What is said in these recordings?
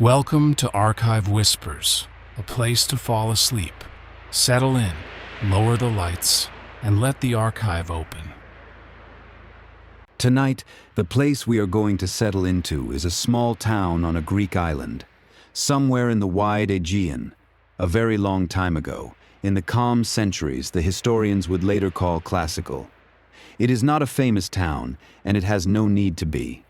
Welcome to Archive Whispers, a place to fall asleep. Settle in, lower the lights, and let the archive open. Tonight, the place we are going to settle into is a small town on a Greek island, somewhere in the wide Aegean. A very long time ago, in the calm centuries the historians would later call classical. It is not a famous town, and it has no need to be.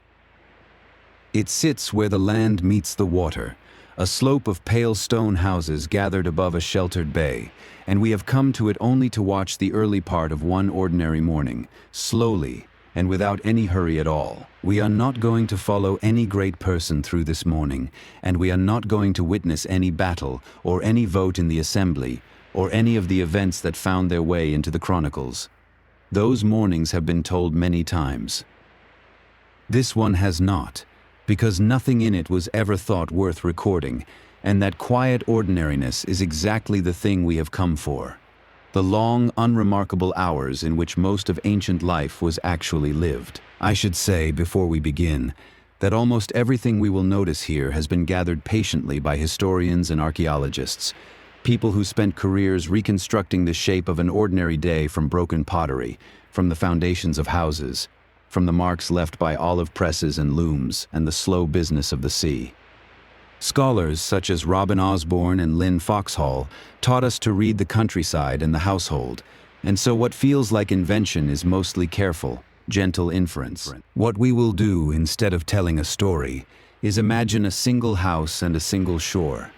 It sits where the land meets the water, a slope of pale stone houses gathered above a sheltered bay, and we have come to it only to watch the early part of one ordinary morning, slowly and without any hurry at all. We are not going to follow any great person through this morning, and we are not going to witness any battle or any vote in the assembly or any of the events that found their way into the chronicles. Those mornings have been told many times. This one has not, because nothing in it was ever thought worth recording, and that quiet ordinariness is exactly the thing we have come for. The long, unremarkable hours in which most of ancient life was actually lived. I should say, before we begin, that almost everything we will notice here has been gathered patiently by historians and archaeologists, people who spent careers reconstructing the shape of an ordinary day from broken pottery, from the foundations of houses, from the marks left by olive presses and looms and the slow business of the sea. Scholars such as Robin Osborne and Lynn Foxhall taught us to read the countryside and the household, and so what feels like invention is mostly careful, gentle inference. What we will do instead of telling a story is imagine a single house and a single shore,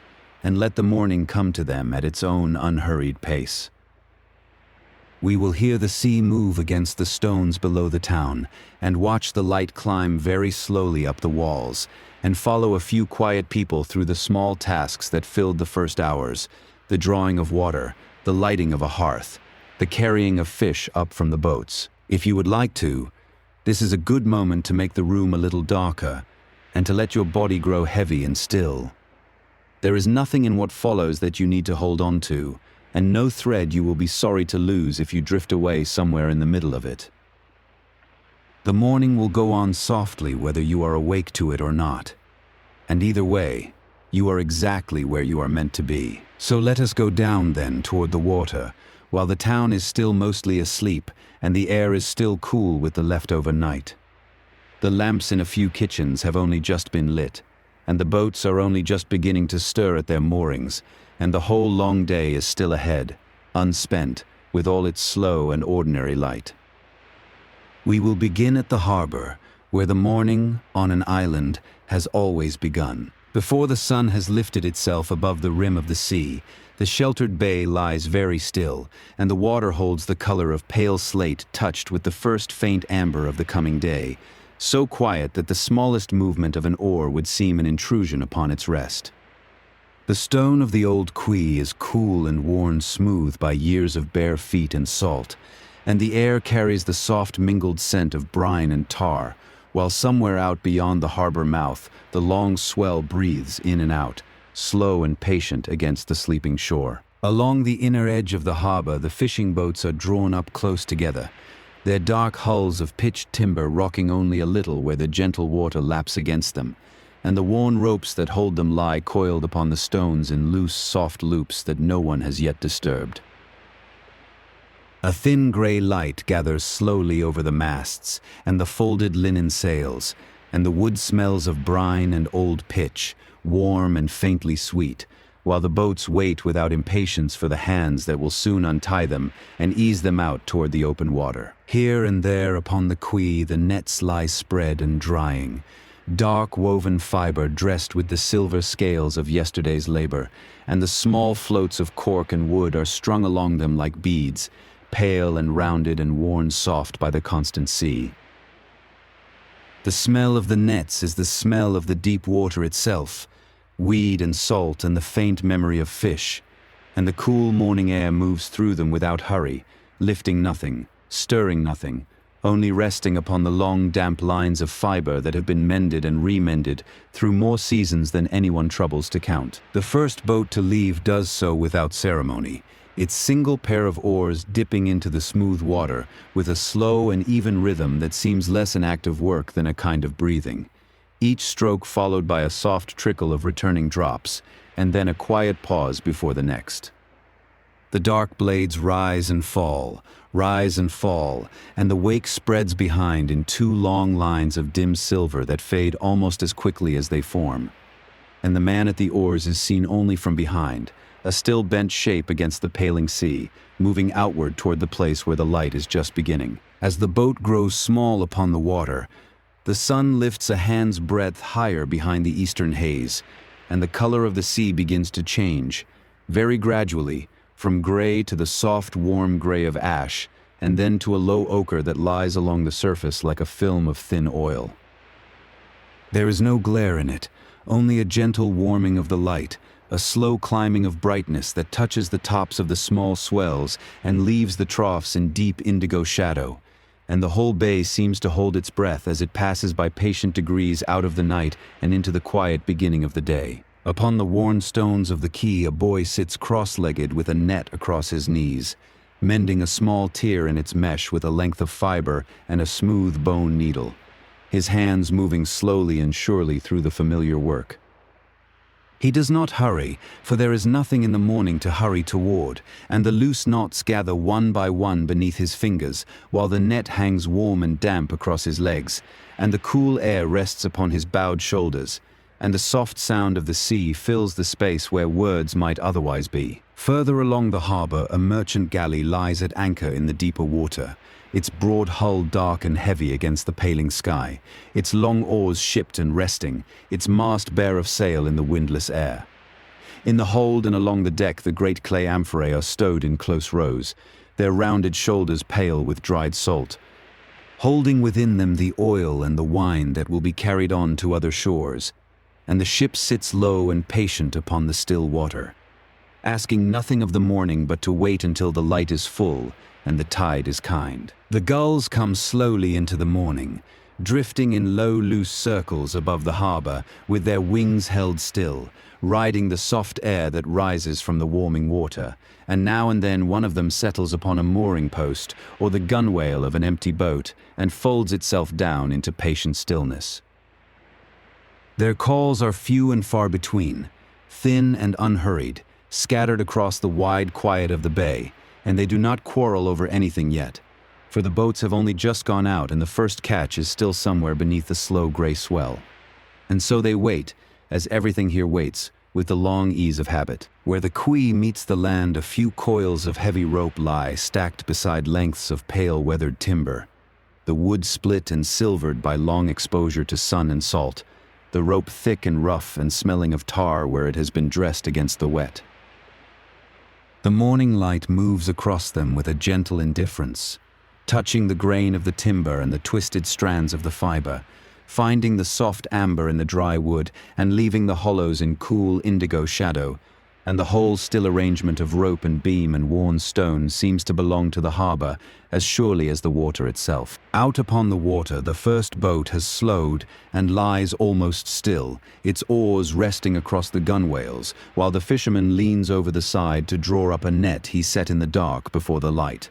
and let the morning come to them at its own unhurried pace. We will hear the sea move against the stones below the town, and watch the light climb very slowly up the walls, and follow a few quiet people through the small tasks that filled the first hours, the drawing of water, the lighting of a hearth, the carrying of fish up from the boats. If you would like to, this is a good moment to make the room a little darker, and to let your body grow heavy and still. There is nothing in what follows that you need to hold on to, and no thread you will be sorry to lose if you drift away somewhere in the middle of it. The morning will go on softly whether you are awake to it or not. And either way, you are exactly where you are meant to be. So let us go down then toward the water, while the town is still mostly asleep and the air is still cool with the leftover night. The lamps in a few kitchens have only just been lit, and the boats are only just beginning to stir at their moorings, and the whole long day is still ahead, unspent, with all its slow and ordinary light. We will begin at the Harbour, where the morning, on an island, has always begun. Before the sun has lifted itself above the rim of the sea, the sheltered bay lies very still, and the water holds the color of pale slate touched with the first faint amber of the coming day, so quiet that the smallest movement of an oar would seem an intrusion upon its rest. The stone of the old quay is cool and worn smooth by years of bare feet and salt, and the air carries the soft mingled scent of brine and tar, while somewhere out beyond the harbor mouth, the long swell breathes in and out, slow and patient against the sleeping shore. Along the inner edge of the harbor, the fishing boats are drawn up close together, their dark hulls of pitched timber rocking only a little where the gentle water laps against them, and the worn ropes that hold them lie coiled upon the stones in loose, soft loops that no one has yet disturbed. A thin gray light gathers slowly over the masts and the folded linen sails, and the wood smells of brine and old pitch, warm and faintly sweet, while the boats wait without impatience for the hands that will soon untie them and ease them out toward the open water. Here and there upon the quay the nets lie spread and drying, dark woven fiber dressed with the silver scales of yesterday's labor, and the small floats of cork and wood are strung along them like beads, pale and rounded and worn soft by the constant sea. The smell of the nets is the smell of the deep water itself, weed and salt and the faint memory of fish, and the cool morning air moves through them without hurry, lifting nothing, stirring nothing, only resting upon the long damp lines of fiber that have been mended and remended through more seasons than anyone troubles to count. The first boat to leave does so without ceremony, its single pair of oars dipping into the smooth water with a slow and even rhythm that seems less an act of work than a kind of breathing. each stroke followed by a soft trickle of returning drops, and then a quiet pause before the next. The dark blades rise and fall, and the wake spreads behind in two long lines of dim silver that fade almost as quickly as they form. And the man at the oars is seen only from behind, a still bent shape against the paling sea, moving outward toward the place where the light is just beginning. As the boat grows small upon the water, the sun lifts a hand's breadth higher behind the eastern haze, and the color of the sea begins to change, very gradually, from gray to the soft, warm gray of ash, and then to a low ochre that lies along the surface like a film of thin oil. There is no glare in it, only a gentle warming of the light, a slow climbing of brightness that touches the tops of the small swells and leaves the troughs in deep indigo shadow, and the whole bay seems to hold its breath as it passes by patient degrees out of the night and into the quiet beginning of the day. Upon the worn stones of the quay, a boy sits cross-legged with a net across his knees, mending a small tear in its mesh with a length of fiber and a smooth bone needle, his hands moving slowly and surely through the familiar work. He does not hurry, for there is nothing in the morning to hurry toward, and the loose knots gather one by one beneath his fingers, while the net hangs warm and damp across his legs, and the cool air rests upon his bowed shoulders, and the soft sound of the sea fills the space where words might otherwise be. Further along the harbour, a merchant galley lies at anchor in the deeper water, its broad hull dark and heavy against the paling sky, its long oars shipped and resting, its mast bare of sail in the windless air. In the hold and along the deck the great clay amphorae are stowed in close rows, their rounded shoulders pale with dried salt, holding within them the oil and the wine that will be carried on to other shores, and the ship sits low and patient upon the still water, asking nothing of the morning but to wait until the light is full and the tide is kind. The gulls come slowly into the morning, drifting in low, loose circles above the harbour, with their wings held still, riding the soft air that rises from the warming water, and now and then one of them settles upon a mooring post or the gunwale of an empty boat and folds itself down into patient stillness. Their calls are few and far between, thin and unhurried, scattered across the wide quiet of the bay, and they do not quarrel over anything yet, for the boats have only just gone out and the first catch is still somewhere beneath the slow gray swell. And so they wait, as everything here waits, with the long ease of habit. Where the quay meets the land, a few coils of heavy rope lie stacked beside lengths of pale weathered timber, the wood split and silvered by long exposure to sun and salt, the rope thick and rough and smelling of tar where it has been dressed against the wet. The morning light moves across them with a gentle indifference, touching the grain of the timber and the twisted strands of the fiber, finding the soft amber in the dry wood and leaving the hollows in cool indigo shadow, and the whole still arrangement of rope and beam and worn stone seems to belong to the harbour as surely as the water itself. Out upon the water the first boat has slowed and lies almost still, its oars resting across the gunwales, while the fisherman leans over the side to draw up a net he set in the dark before the light.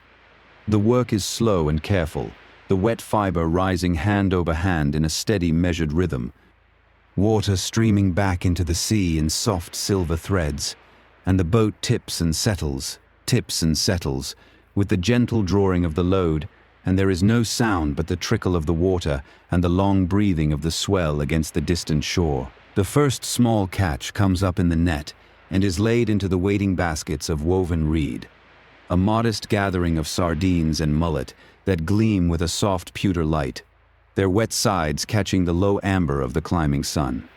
The work is slow and careful, the wet fibre rising hand over hand in a steady measured rhythm, water streaming back into the sea in soft silver threads, and the boat tips and settles, with the gentle drawing of the load, and there is no sound but the trickle of the water and the long breathing of the swell against the distant shore. The first small catch comes up in the net and is laid into the waiting baskets of woven reed, a modest gathering of sardines and mullet that gleam with a soft pewter light, their wet sides catching the low amber of the climbing sun.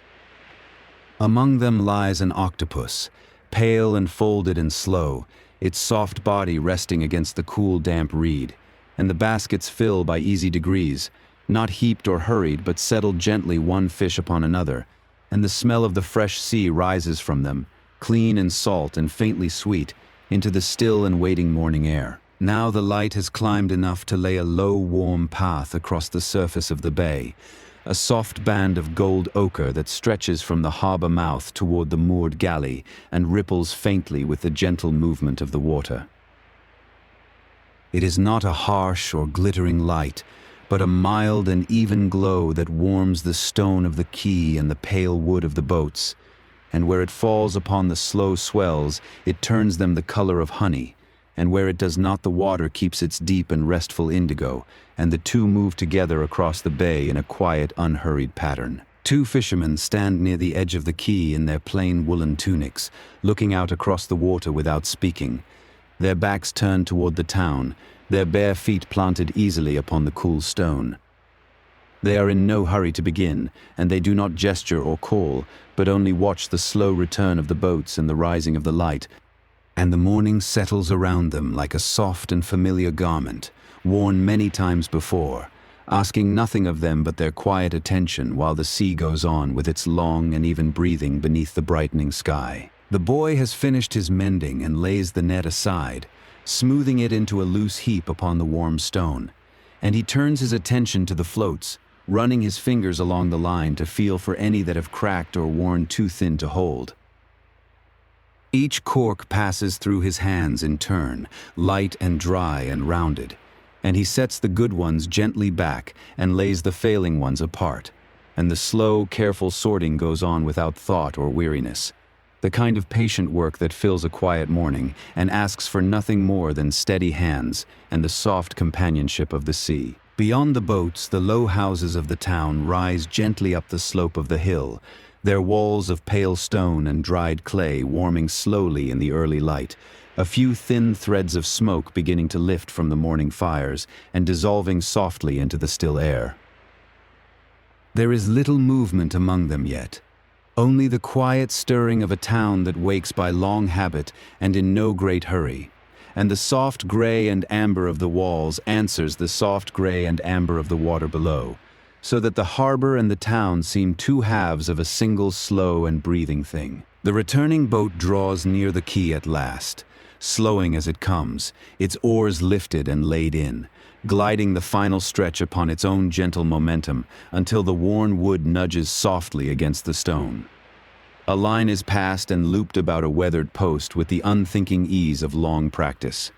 Among them lies an octopus, pale and folded and slow, its soft body resting against the cool damp reed, and the baskets fill by easy degrees, not heaped or hurried but settled gently one fish upon another, and the smell of the fresh sea rises from them, clean and salt and faintly sweet, into the still and waiting morning air. Now the light has climbed enough to lay a low warm path across the surface of the bay, a soft band of gold ochre that stretches from the harbour mouth toward the moored galley and ripples faintly with the gentle movement of the water. It is not a harsh or glittering light, but a mild and even glow that warms the stone of the quay and the pale wood of the boats, and where it falls upon the slow swells, it turns them the color of honey, and where it does not, the water keeps its deep and restful indigo, and the two move together across the bay in a quiet, unhurried pattern. Two fishermen stand near the edge of the quay in their plain woolen tunics, looking out across the water without speaking, their backs turned toward the town, their bare feet planted easily upon the cool stone. They are in no hurry to begin, and they do not gesture or call, but only watch the slow return of the boats and the rising of the light, and the morning settles around them like a soft and familiar garment, worn many times before, asking nothing of them but their quiet attention while the sea goes on with its long and even breathing beneath the brightening sky. The boy has finished his mending and lays the net aside, smoothing it into a loose heap upon the warm stone, and he turns his attention to the floats, running his fingers along the line to feel for any that have cracked or worn too thin to hold. Each cork passes through his hands in turn, light and dry and rounded, and he sets the good ones gently back and lays the failing ones apart, and the slow, careful sorting goes on without thought or weariness, the kind of patient work that fills a quiet morning and asks for nothing more than steady hands and the soft companionship of the sea. Beyond the boats, the low houses of the town rise gently up the slope of the hill, their walls of pale stone and dried clay warming slowly in the early light, a few thin threads of smoke beginning to lift from the morning fires and dissolving softly into the still air. There is little movement among them yet, only the quiet stirring of a town that wakes by long habit and in no great hurry, and the soft gray and amber of the walls answers the soft gray and amber of the water below, so that the harbor and the town seem two halves of a single slow and breathing thing. The returning boat draws near the quay at last, slowing as it comes, its oars lifted and laid in, gliding the final stretch upon its own gentle momentum until the worn wood nudges softly against the stone. A line is passed and looped about a weathered post with the unthinking ease of long practice,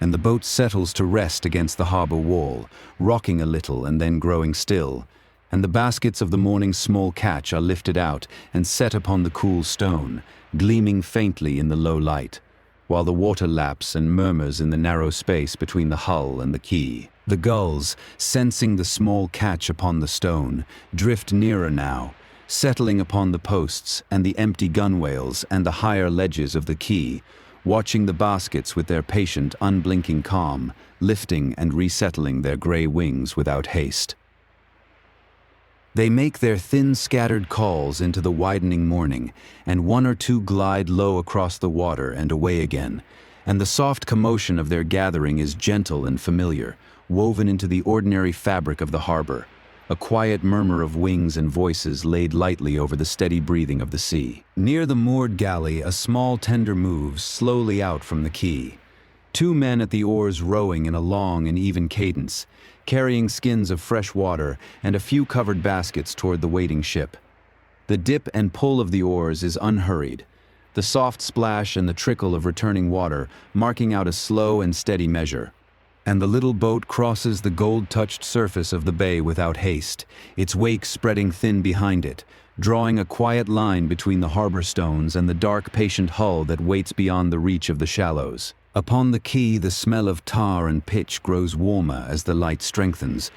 and the boat settles to rest against the harbor wall, rocking a little and then growing still, and the baskets of the morning's small catch are lifted out and set upon the cool stone, gleaming faintly in the low light, while the water laps and murmurs in the narrow space between the hull and the quay. The gulls, sensing the small catch upon the stone, drift nearer now, settling upon the posts and the empty gunwales and the higher ledges of the quay, watching the baskets with their patient, unblinking calm, lifting and resettling their gray wings without haste. They make their thin scattered calls into the widening morning, and one or two glide low across the water and away again, and the soft commotion of their gathering is gentle and familiar, woven into the ordinary fabric of the harbor, a quiet murmur of wings and voices laid lightly over the steady breathing of the sea. Near the moored galley, a small tender moves slowly out from the quay, two men at the oars rowing in a long and even cadence, carrying skins of fresh water and a few covered baskets toward the waiting ship. The dip and pull of the oars is unhurried, the soft splash and the trickle of returning water marking out a slow and steady measure. And the little boat crosses the gold-touched surface of the bay without haste, its wake spreading thin behind it, drawing a quiet line between the harbor stones and the dark, patient hull that waits beyond the reach of the shallows. Upon the quay, the smell of tar and pitch grows warmer as the light strengthens,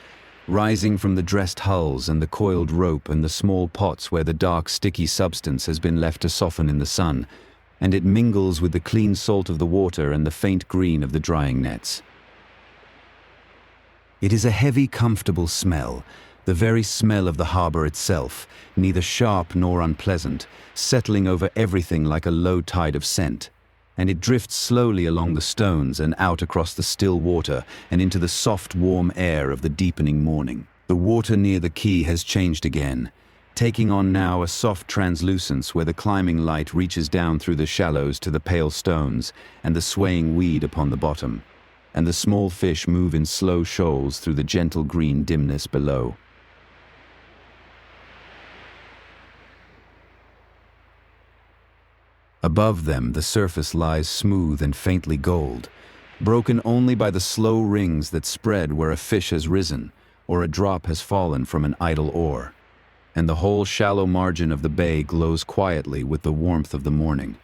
rising from the dressed hulls and the coiled rope and the small pots where the dark, sticky substance has been left to soften in the sun, and it mingles with the clean salt of the water and the faint green of the drying nets. It is a heavy, comfortable smell, the very smell of the harbor itself, neither sharp nor unpleasant, settling over everything like a low tide of scent. And it drifts slowly along the stones and out across the still water and into the soft, warm air of the deepening morning. The water near the quay has changed again, taking on now a soft translucence where the climbing light reaches down through the shallows to the pale stones and the swaying weed upon the bottom, and the small fish move in slow shoals through the gentle green dimness below. Above them, the surface lies smooth and faintly gold, broken only by the slow rings that spread where a fish has risen, or a drop has fallen from an idle oar. And the whole shallow margin of the bay glows quietly with the warmth of the morning,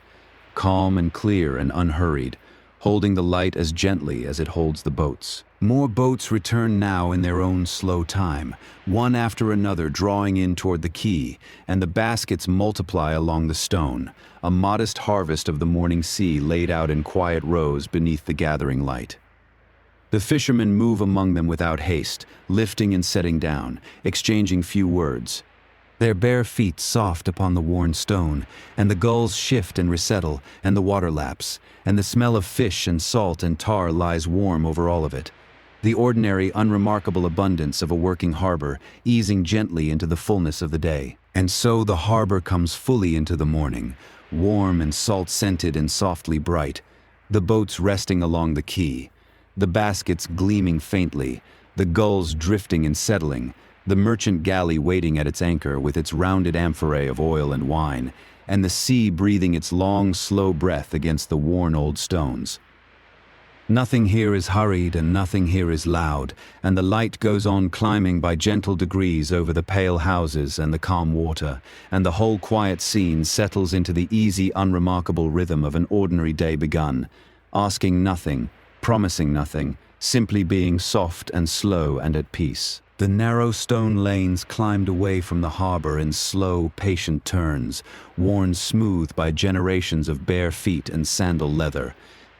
calm and clear and unhurried, holding the light as gently as it holds the boats. More boats return now in their own slow time, one after another drawing in toward the quay, and the baskets multiply along the stone, a modest harvest of the morning sea laid out in quiet rows beneath the gathering light. The fishermen move among them without haste, lifting and setting down, exchanging few words. Their bare feet soft upon the worn stone, and the gulls shift and resettle, and the water laps, and the smell of fish and salt and tar lies warm over all of it. The ordinary, unremarkable abundance of a working harbor, easing gently into the fullness of the day. And so the harbor comes fully into the morning, warm and salt-scented and softly bright, the boats resting along the quay, the baskets gleaming faintly, the gulls drifting and settling, the merchant galley waiting at its anchor with its rounded amphorae of oil and wine, and the sea breathing its long, slow breath against the worn old stones. Nothing here is hurried and nothing here is loud, and the light goes on climbing by gentle degrees over the pale houses and the calm water, and the whole quiet scene settles into the easy, unremarkable rhythm of an ordinary day begun, asking nothing, promising nothing, simply being soft and slow and at peace. The narrow stone lanes climbed away from the harbor in slow, patient turns, worn smooth by generations of bare feet and sandal leather,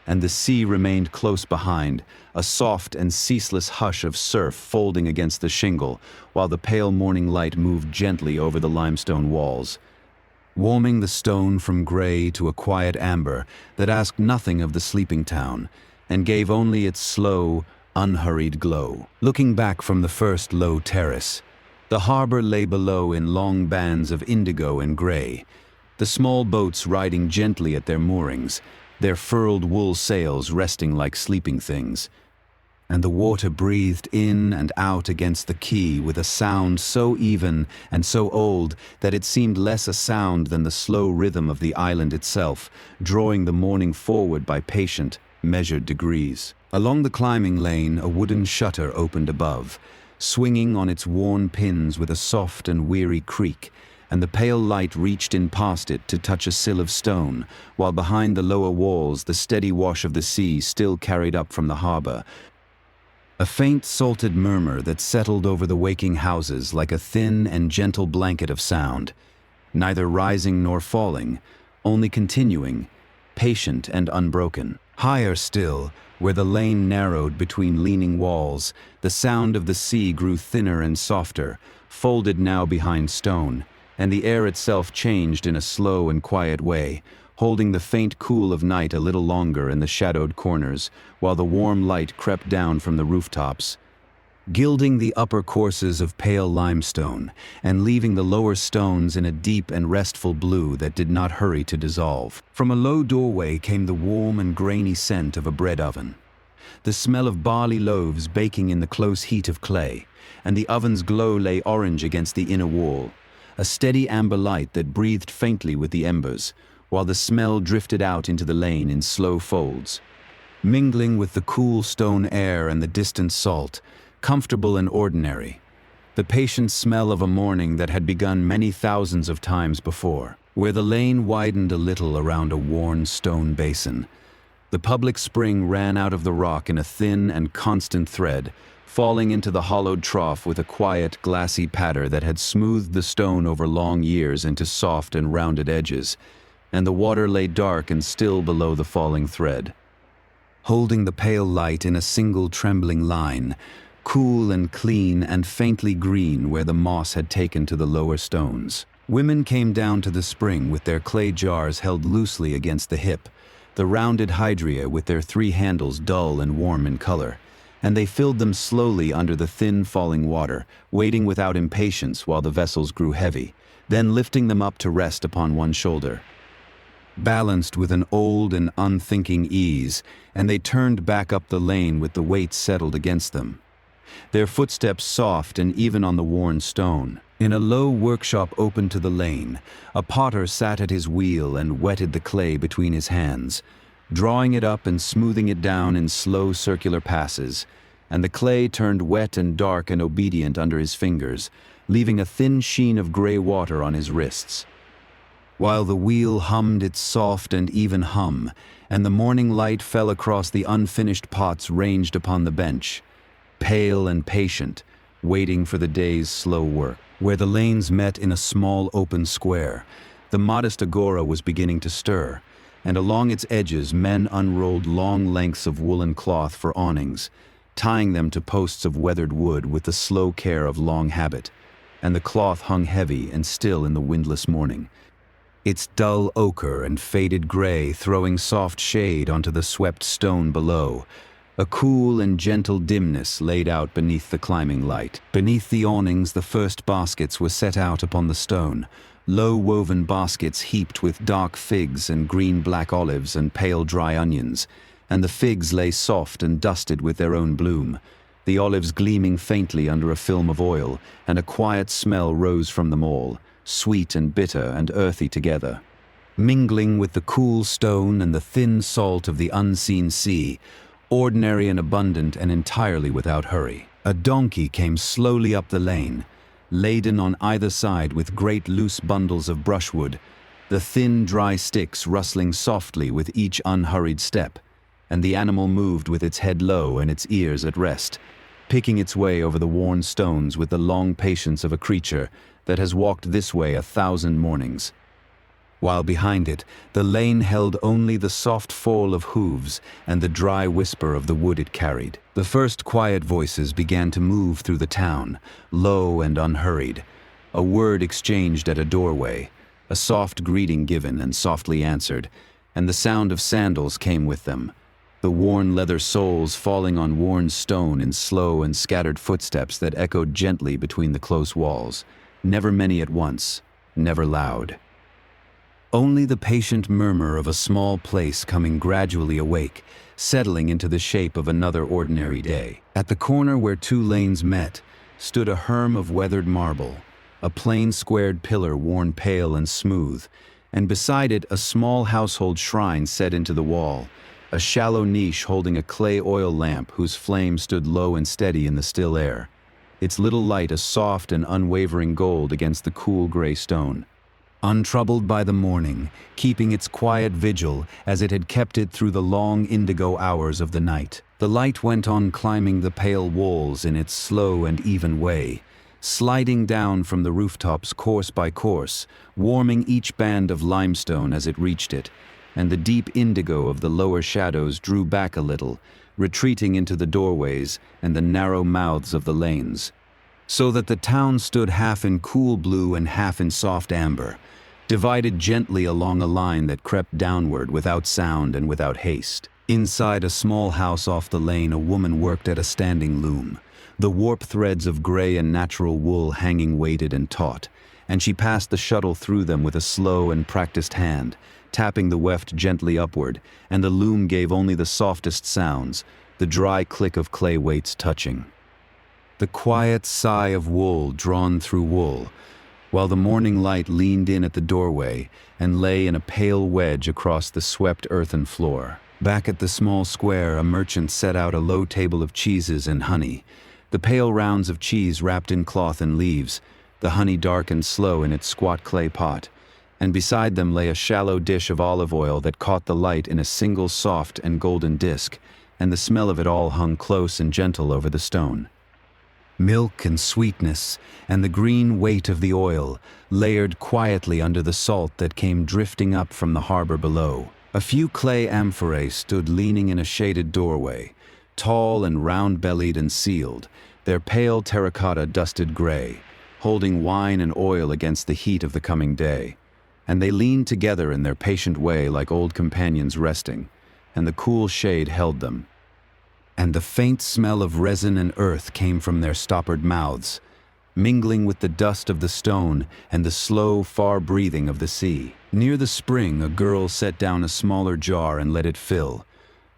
and the sea remained close behind, a soft and ceaseless hush of surf folding against the shingle, while the pale morning light moved gently over the limestone walls, warming the stone from gray to a quiet amber that asked nothing of the sleeping town, and gave only its slow, unhurried glow. Looking back from the first low terrace, the harbor lay below in long bands of indigo and gray, the small boats riding gently at their moorings, their furled wool sails resting like sleeping things, and the water breathed in and out against the quay with a sound so even and so old that it seemed less a sound than the slow rhythm of the island itself, drawing the morning forward by patient, measured degrees. Along the climbing lane, a wooden shutter opened above, swinging on its worn pins with a soft and weary creak, and the pale light reached in past it to touch a sill of stone, while behind the lower walls the steady wash of the sea still carried up from the harbor a faint salted murmur that settled over the waking houses like a thin and gentle blanket of sound, neither rising nor falling, only continuing, patient and unbroken. Higher still, where the lane narrowed between leaning walls, the sound of the sea grew thinner and softer, folded now behind stone, and the air itself changed in a slow and quiet way, holding the faint cool of night a little longer in the shadowed corners, while the warm light crept down from the rooftops, gilding the upper courses of pale limestone, and leaving the lower stones in a deep and restful blue that did not hurry to dissolve. From a low doorway came the warm and grainy scent of a bread oven, the smell of barley loaves baking in the close heat of clay, and the oven's glow lay orange against the inner wall, a steady amber light that breathed faintly with the embers, while the smell drifted out into the lane in slow folds, mingling with the cool stone air and the distant salt, comfortable and ordinary, the patient smell of a morning that had begun many thousands of times before. Where the lane widened a little around a worn stone basin, the public spring ran out of the rock in a thin and constant thread, falling into the hollowed trough with a quiet, glassy patter that had smoothed the stone over long years into soft and rounded edges, and the water lay dark and still below the falling thread, holding the pale light in a single trembling line, cool and clean and faintly green where the moss had taken to the lower stones. Women came down to the spring with their clay jars held loosely against the hip, the rounded hydria with their three handles dull and warm in color, and they filled them slowly under the thin falling water, waiting without impatience while the vessels grew heavy, then lifting them up to rest upon one shoulder, balanced with an old and unthinking ease, and they turned back up the lane with the weight settled against them, their footsteps soft and even on the worn stone. In a low workshop open to the lane, a potter sat at his wheel and wetted the clay between his hands, drawing it up and smoothing it down in slow circular passes, then lifting and the clay turned wet and dark and obedient under his fingers, leaving a thin sheen of gray water on his wrists. While the wheel hummed its soft and even hum, and the morning light fell across the unfinished pots ranged upon the bench, pale and patient, waiting for the day's slow work. Where the lanes met in a small open square, the modest agora was beginning to stir, and along its edges men unrolled long lengths of woolen cloth for awnings, tying them to posts of weathered wood with the slow care of long habit, and the cloth hung heavy and still in the windless morning, its dull ochre and faded gray throwing soft shade onto the swept stone below, a cool and gentle dimness laid out beneath the climbing light. Beneath the awnings the first baskets were set out upon the stone, low-woven baskets heaped with dark figs and green-black olives and pale dry onions, and the figs lay soft and dusted with their own bloom, the olives gleaming faintly under a film of oil, and a quiet smell rose from them all, sweet and bitter and earthy together. Mingling with the cool stone and the thin salt of the unseen sea, ordinary and abundant and entirely without hurry, a donkey came slowly up the lane, laden on either side with great loose bundles of brushwood, the thin dry sticks rustling softly with each unhurried step, and the animal moved with its head low and its ears at rest, picking its way over the worn stones with the long patience of a creature that has walked this way 1,000 mornings. While behind it, the lane held only the soft fall of hooves and the dry whisper of the wood it carried. The first quiet voices began to move through the town, low and unhurried, a word exchanged at a doorway, a soft greeting given and softly answered, and the sound of sandals came with them, the worn leather soles falling on worn stone in slow and scattered footsteps that echoed gently between the close walls, never many at once, never loud. Only the patient murmur of a small place coming gradually awake, settling into the shape of another ordinary day. At the corner where two lanes met stood a herm of weathered marble, a plain squared pillar worn pale and smooth, and beside it a small household shrine set into the wall, a shallow niche holding a clay oil lamp whose flame stood low and steady in the still air, its little light a soft and unwavering gold against the cool gray stone. Untroubled by the morning, keeping its quiet vigil as it had kept it through the long indigo hours of the night, the light went on climbing the pale walls in its slow and even way, sliding down from the rooftops course by course, warming each band of limestone as it reached it, and the deep indigo of the lower shadows drew back a little, retreating into the doorways and the narrow mouths of the lanes, so that the town stood half in cool blue and half in soft amber, divided gently along a line that crept downward without sound and without haste. Inside a small house off the lane a woman worked at a standing loom, the warp threads of gray and natural wool hanging weighted and taut, and she passed the shuttle through them with a slow and practiced hand, tapping the weft gently upward, and the loom gave only the softest sounds, the dry click of clay weights touching. The quiet sigh of wool drawn through wool, while the morning light leaned in at the doorway and lay in a pale wedge across the swept earthen floor. Back at the small square, a merchant set out a low table of cheeses and honey, the pale rounds of cheese wrapped in cloth and leaves, the honey dark and slow in its squat clay pot, and beside them lay a shallow dish of olive oil that caught the light in a single soft and golden disk, and the smell of it all hung close and gentle over the stone. Milk and sweetness, and the green weight of the oil, layered quietly under the salt that came drifting up from the harbor below. A few clay amphorae stood leaning in a shaded doorway, tall and round-bellied and sealed, their pale terracotta dusted gray, holding wine and oil against the heat of the coming day. And they leaned together in their patient way like old companions resting, and the cool shade held them. And the faint smell of resin and earth came from their stoppered mouths, mingling with the dust of the stone and the slow, far breathing of the sea. Near the spring, a girl set down a smaller jar and let it fill,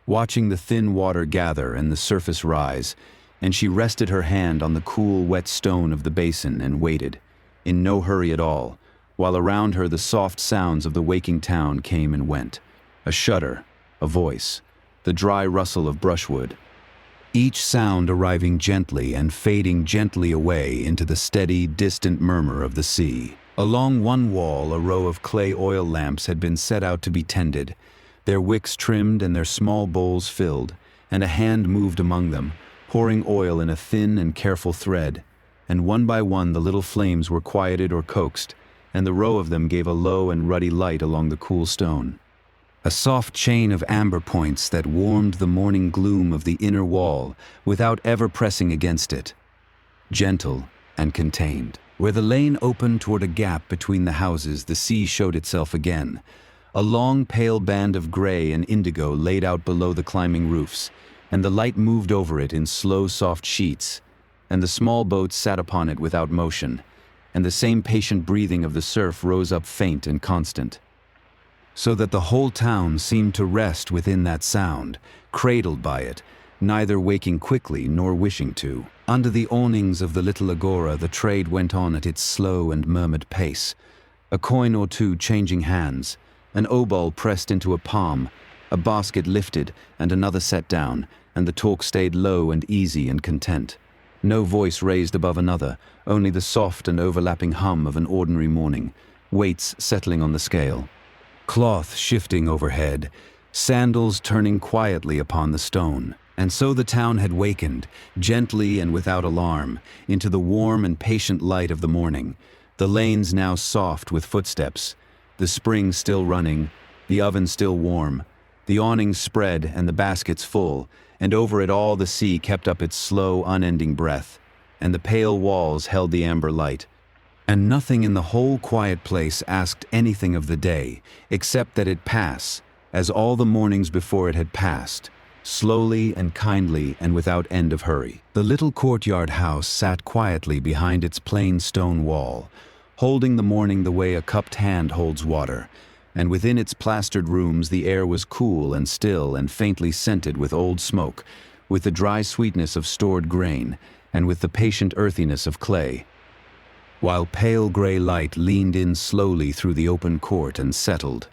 watching the thin water gather and the surface rise, and she rested her hand on the cool, wet stone of the basin and waited, in no hurry at all, while around her the soft sounds of the waking town came and went, a shudder, a voice, the dry rustle of brushwood. each sound arriving gently and fading gently away into the steady, distant murmur of the sea. Along one wall, a row of clay oil lamps had been set out to be tended, their wicks trimmed and their small bowls filled, and a hand moved among them, pouring oil in a thin and careful thread, and one by one the little flames were quieted or coaxed, and the row of them gave a low and ruddy light along the cool stone. A soft chain of amber points that warmed the morning gloom of the inner wall without ever pressing against it. Gentle and contained. Where the lane opened toward a gap between the houses, the sea showed itself again. A long, pale band of gray and indigo laid out below the climbing roofs, and the light moved over it in slow, soft sheets, and the small boats sat upon it without motion, and the same patient breathing of the surf rose up faint and constant. So that the whole town seemed to rest within that sound, cradled by it, neither waking quickly nor wishing to. Under the awnings of the little agora the trade went on at its slow and murmured pace, a coin or two changing hands, an obol pressed into a palm, a basket lifted and another set down, and the talk stayed low and easy and content. No voice raised above another, only the soft and overlapping hum of an ordinary morning, weights settling on the scale. Cloth shifting overhead, sandals turning quietly upon the stone. And so the town had wakened, gently and without alarm, into the warm and patient light of the morning, the lanes now soft with footsteps, the spring still running, the oven still warm, the awnings spread and the baskets full, and over it all the sea kept up its slow, unending breath, and the pale walls held the amber light. And nothing in the whole quiet place asked anything of the day, except that it pass, as all the mornings before it had passed, slowly and kindly and without end of hurry. The little courtyard house sat quietly behind its plain stone wall, holding the morning the way a cupped hand holds water, and within its plastered rooms the air was cool and still and faintly scented with old smoke, with the dry sweetness of stored grain, and with the patient earthiness of clay. While pale gray light leaned in slowly through the open court and settled,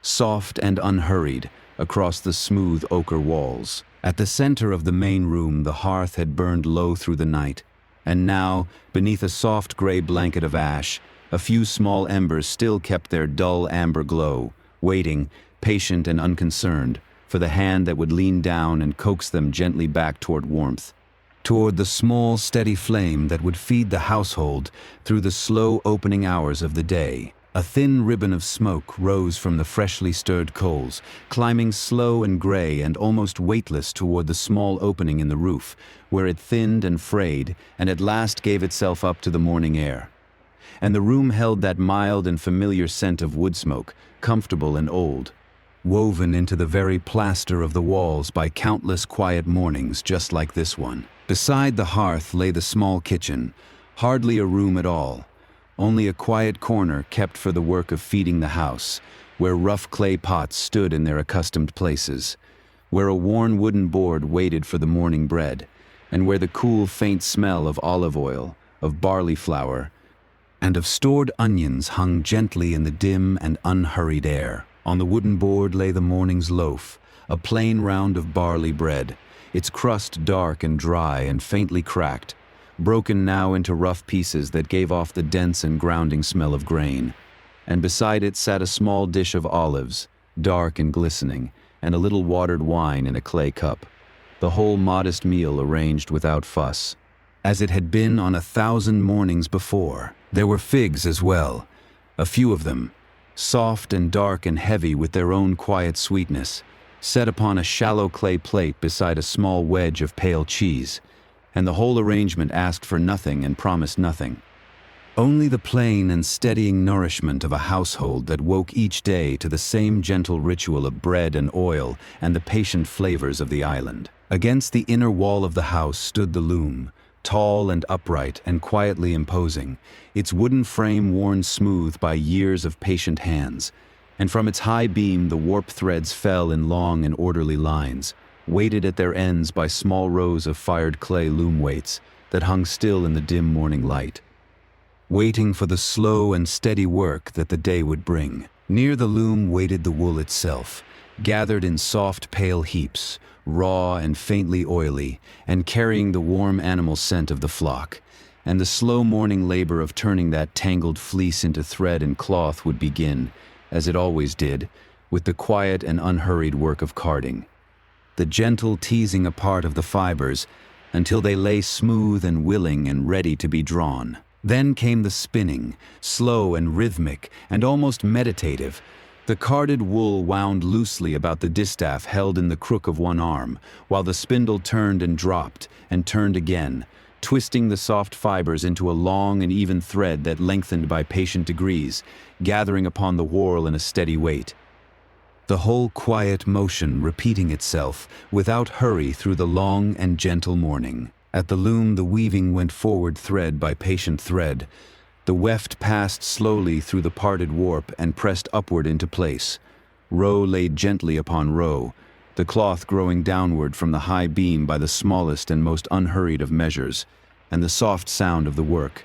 soft and unhurried, across the smooth ochre walls. At the center of the main room the hearth had burned low through the night, and now, beneath a soft gray blanket of ash, a few small embers still kept their dull amber glow, waiting, patient and unconcerned, for the hand that would lean down and coax them gently back toward warmth, toward the small, steady flame that would feed the household through the slow opening hours of the day. A thin ribbon of smoke rose from the freshly stirred coals, climbing slow and gray and almost weightless toward the small opening in the roof, where it thinned and frayed and at last gave itself up to the morning air. And the room held that mild and familiar scent of wood smoke, comfortable and old, woven into the very plaster of the walls by countless quiet mornings just like this one. Beside the hearth lay the small kitchen, hardly a room at all, only a quiet corner kept for the work of feeding the house, where rough clay pots stood in their accustomed places, where a worn wooden board waited for the morning bread, and where the cool, faint smell of olive oil, of barley flour, and of stored onions hung gently in the dim and unhurried air. On the wooden board lay the morning's loaf, a plain round of barley bread, its crust dark and dry and faintly cracked, broken now into rough pieces that gave off the dense and grounding smell of grain. And beside it sat a small dish of olives, dark and glistening, and a little watered wine in a clay cup, the whole modest meal arranged without fuss, as it had been on 1,000 mornings before. There were figs as well, a few of them, soft and dark and heavy with their own quiet sweetness, set upon a shallow clay plate beside a small wedge of pale cheese, and the whole arrangement asked for nothing and promised nothing. Only the plain and steadying nourishment of a household that woke each day to the same gentle ritual of bread and oil and the patient flavors of the island. Against the inner wall of the house stood the loom, tall and upright and quietly imposing, its wooden frame worn smooth by years of patient hands, and from its high beam the warp threads fell in long and orderly lines, weighted at their ends by small rows of fired clay loom weights that hung still in the dim morning light, waiting for the slow and steady work that the day would bring. Near the loom waited the wool itself, gathered in soft, pale heaps, raw and faintly oily, and carrying the warm animal scent of the flock. And the slow morning labor of turning that tangled fleece into thread and cloth would begin, as it always did, with the quiet and unhurried work of carding. The gentle teasing apart of the fibers until they lay smooth and willing and ready to be drawn. Then came the spinning, slow and rhythmic and almost meditative. The carded wool wound loosely about the distaff held in the crook of one arm, while the spindle turned and dropped and turned again, twisting the soft fibers into a long and even thread that lengthened by patient degrees, gathering upon the whorl in a steady weight. The whole quiet motion repeating itself without hurry through the long and gentle morning. At the loom the weaving went forward thread by patient thread. The weft passed slowly through the parted warp and pressed upward into place. Row laid gently upon row, the cloth growing downward from the high beam by the smallest and most unhurried of measures, and the soft sound of the work.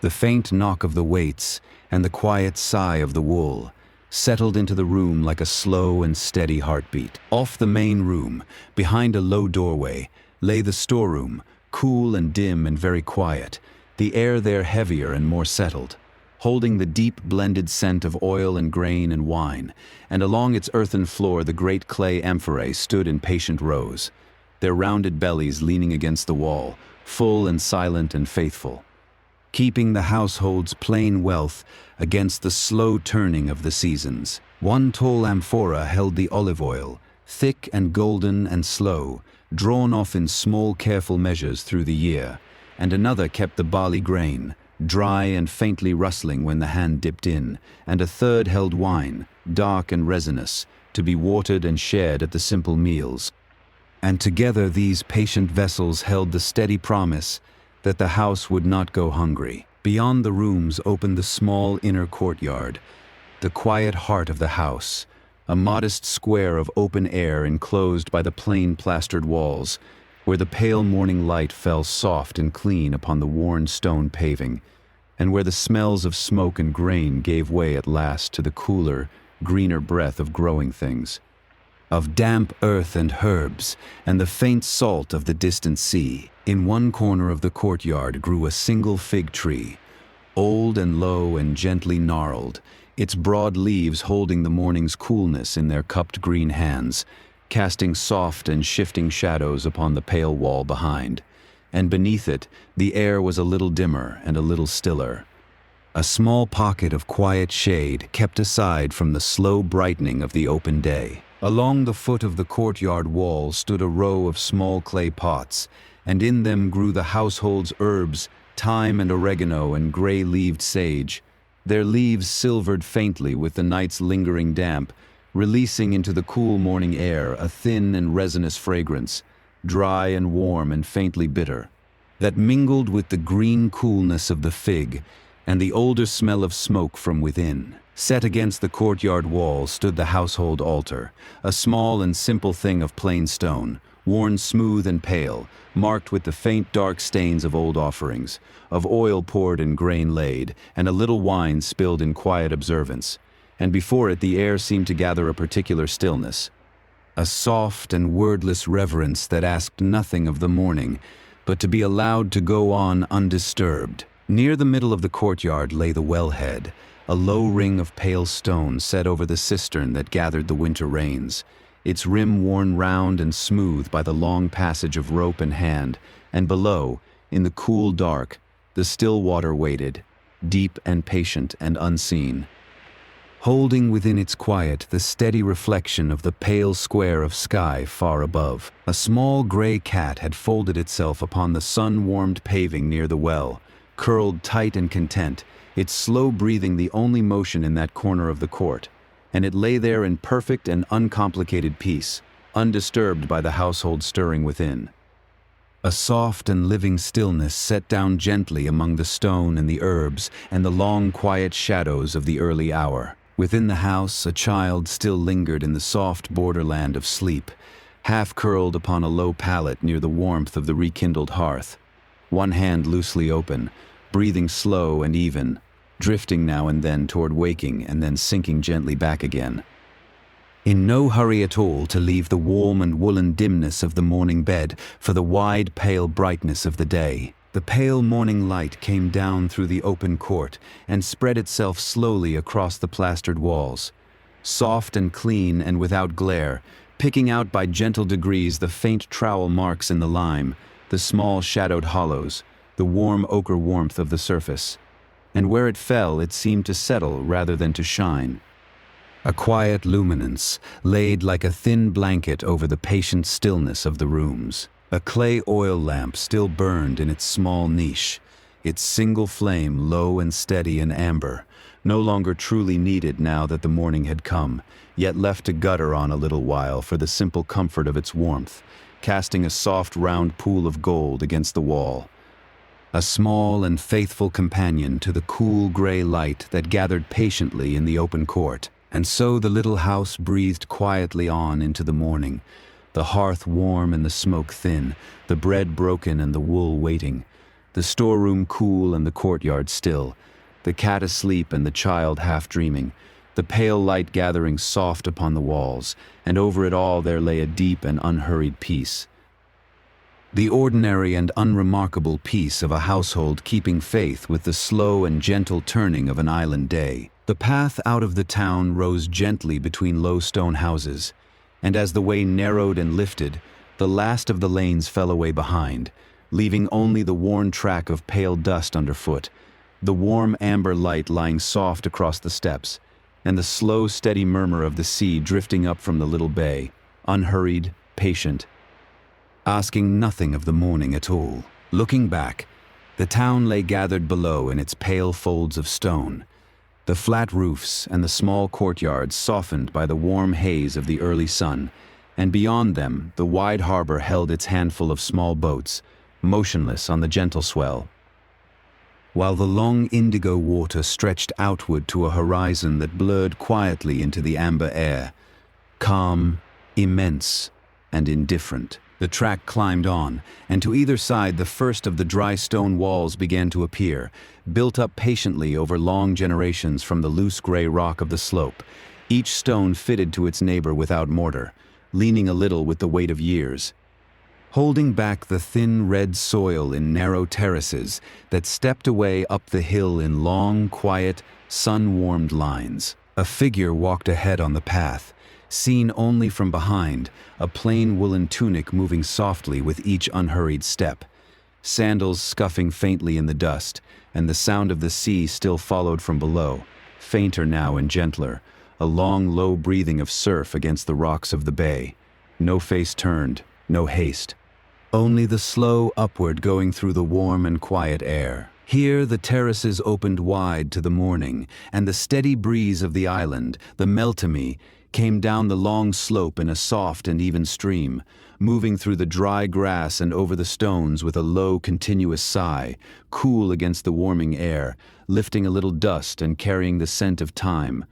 The faint knock of the weights and the quiet sigh of the wool settled into the room like a slow and steady heartbeat. Off the main room, behind a low doorway, lay the storeroom, cool and dim and very quiet, the air there heavier and more settled, holding the deep blended scent of oil and grain and wine, and along its earthen floor the great clay amphorae stood in patient rows, their rounded bellies leaning against the wall, full and silent and faithful, keeping the household's plain wealth against the slow turning of the seasons. One tall amphora held the olive oil, thick and golden and slow, drawn off in small careful measures through the year, and another kept the barley grain, dry and faintly rustling when the hand dipped in, and a third held wine, dark and resinous, to be watered and shared at the simple meals. And together these patient vessels held the steady promise that the house would not go hungry. Beyond the rooms opened the small inner courtyard, the quiet heart of the house, a modest square of open air enclosed by the plain plastered walls, where the pale morning light fell soft and clean upon the worn stone paving, and where the smells of smoke and grain gave way at last to the cooler, greener breath of growing things, of damp earth and herbs, and the faint salt of the distant sea. In one corner of the courtyard grew a single fig tree, old and low and gently gnarled, its broad leaves holding the morning's coolness in their cupped green hands, casting soft and shifting shadows upon the pale wall behind. And beneath it, the air was a little dimmer and a little stiller. A small pocket of quiet shade kept aside from the slow brightening of the open day. Along the foot of the courtyard wall stood a row of small clay pots, and in them grew the household's herbs, thyme and oregano and gray-leaved sage, their leaves silvered faintly with the night's lingering damp, releasing into the cool morning air a thin and resinous fragrance, dry and warm and faintly bitter, that mingled with the green coolness of the fig and the older smell of smoke from within. Set against the courtyard wall stood the household altar, a small and simple thing of plain stone, worn smooth and pale, marked with the faint dark stains of old offerings, of oil poured and grain laid, and a little wine spilled in quiet observance, and before it the air seemed to gather a particular stillness, a soft and wordless reverence that asked nothing of the morning, but to be allowed to go on undisturbed. Near the middle of the courtyard lay the wellhead, a low ring of pale stone set over the cistern that gathered the winter rains, its rim worn round and smooth by the long passage of rope and hand, and below, in the cool dark, the still water waited, deep and patient and unseen, holding within its quiet the steady reflection of the pale square of sky far above. A small gray cat had folded itself upon the sun-warmed paving near the well, curled tight and content, its slow breathing the only motion in that corner of the court, and it lay there in perfect and uncomplicated peace, undisturbed by the household stirring within. A soft and living stillness set down gently among the stone and the herbs and the long quiet shadows of the early hour. Within the house, a child still lingered in the soft borderland of sleep, half curled upon a low pallet near the warmth of the rekindled hearth, one hand loosely open, breathing slow and even, drifting now and then toward waking and then sinking gently back again. in no hurry at all to leave the warm and woolen dimness of the morning bed for the wide, pale brightness of the day. The pale morning light came down through the open court and spread itself slowly across the plastered walls. Soft and clean and without glare, picking out by gentle degrees the faint trowel marks in the lime, the small shadowed hollows, the warm ochre warmth of the surface. And where it fell, it seemed to settle rather than to shine. A quiet luminance laid like a thin blanket over the patient stillness of the rooms. A clay oil lamp still burned in its small niche, its single flame low and steady and amber, no longer truly needed now that the morning had come, yet left to gutter on a little while for the simple comfort of its warmth, casting a soft round pool of gold against the wall. A small and faithful companion to the cool gray light that gathered patiently in the open court. And so the little house breathed quietly on into the morning, the hearth warm and the smoke thin, the bread broken and the wool waiting, the storeroom cool and the courtyard still, the cat asleep and the child half dreaming, the pale light gathering soft upon the walls, and over it all there lay a deep and unhurried peace. The ordinary and unremarkable peace of a household keeping faith with the slow and gentle turning of an island day. The path out of the town rose gently between low stone houses, and as the way narrowed and lifted, the last of the lanes fell away behind, leaving only the worn track of pale dust underfoot, the warm amber light lying soft across the steps, and the slow, steady murmur of the sea drifting up from the little bay, unhurried, patient, asking nothing of the morning at all. Looking back, the town lay gathered below in its pale folds of stone, the flat roofs and the small courtyards softened by the warm haze of the early sun, and beyond them the wide harbor held its handful of small boats, motionless on the gentle swell, while the long indigo water stretched outward to a horizon that blurred quietly into the amber air, calm, immense, and indifferent. The track climbed on, and to either side the first of the dry stone walls began to appear, built up patiently over long generations from the loose gray rock of the slope, each stone fitted to its neighbor without mortar, leaning a little with the weight of years, holding back the thin red soil in narrow terraces that stepped away up the hill in long, quiet, sun-warmed lines. A figure walked ahead on the path, seen only from behind, a plain woolen tunic moving softly with each unhurried step, sandals scuffing faintly in the dust, and the sound of the sea still followed from below, fainter now and gentler, a long, low breathing of surf against the rocks of the bay. No face turned, no haste, only the slow upward going through the warm and quiet air. Here the terraces opened wide to the morning, and the steady breeze of the island, the Meltemi, came down the long slope in a soft and even stream, moving through the dry grass and over the stones with a low, continuous sigh, cool against the warming air, lifting a little dust and carrying the scent of time.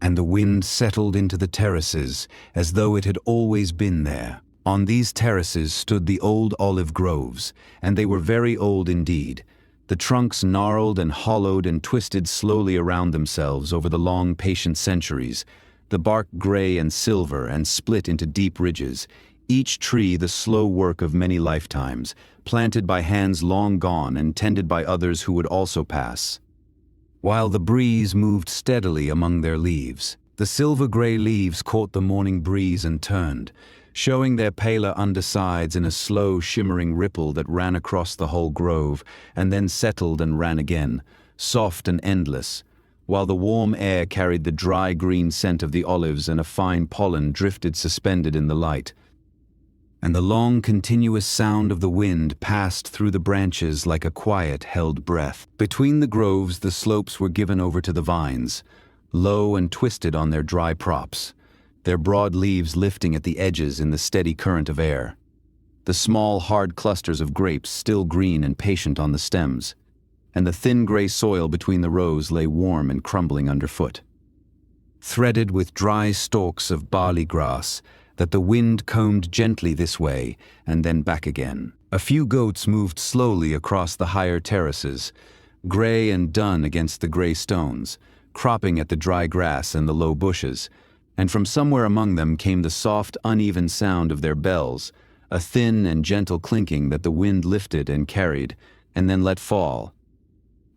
And the wind settled into the terraces as though it had always been there. On these terraces stood the old olive groves, and they were very old indeed, the trunks gnarled and hollowed and twisted slowly around themselves over the long, patient centuries, the bark gray and silver and split into deep ridges, each tree the slow work of many lifetimes, planted by hands long gone and tended by others who would also pass. While the breeze moved steadily among their leaves, the silver-gray leaves caught the morning breeze and turned, showing their paler undersides in a slow, shimmering ripple that ran across the whole grove, and then settled and ran again, soft and endless, while the warm air carried the dry green scent of the olives and a fine pollen drifted suspended in the light. And the long, continuous sound of the wind passed through the branches like a quiet, held breath. Between the groves the slopes were given over to the vines, low and twisted on their dry props, their broad leaves lifting at the edges in the steady current of air. The small, hard clusters of grapes still green and patient on the stems, and the thin gray soil between the rows lay warm and crumbling underfoot, threaded with dry stalks of barley grass that the wind combed gently this way and then back again. A few goats moved slowly across the higher terraces, gray and dun against the gray stones, cropping at the dry grass and the low bushes, and from somewhere among them came the soft, uneven sound of their bells, a thin and gentle clinking that the wind lifted and carried, and then let fall,